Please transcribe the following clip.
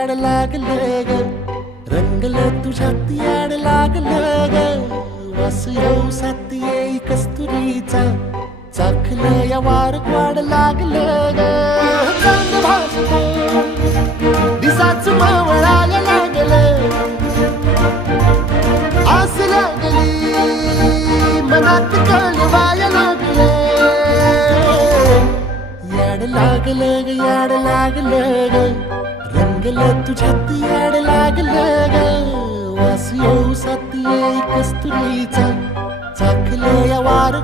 याड लागलं ग, रंगलं तुझ्यात याड लागलं ग. वास येऊ साथ येई कस्तुरीचा, चाखलं या वार वाड लागलं ग. चांद भासतो दिसाच मावळायला लागलं, आस लागली मनात कळवायला लागलं. याड लागलं ग, याड लागलं ग, रंगलं तुझ्यात याड लागलं ग. वास येऊ साथ येई कस्तुरीचा, चाखलं या वार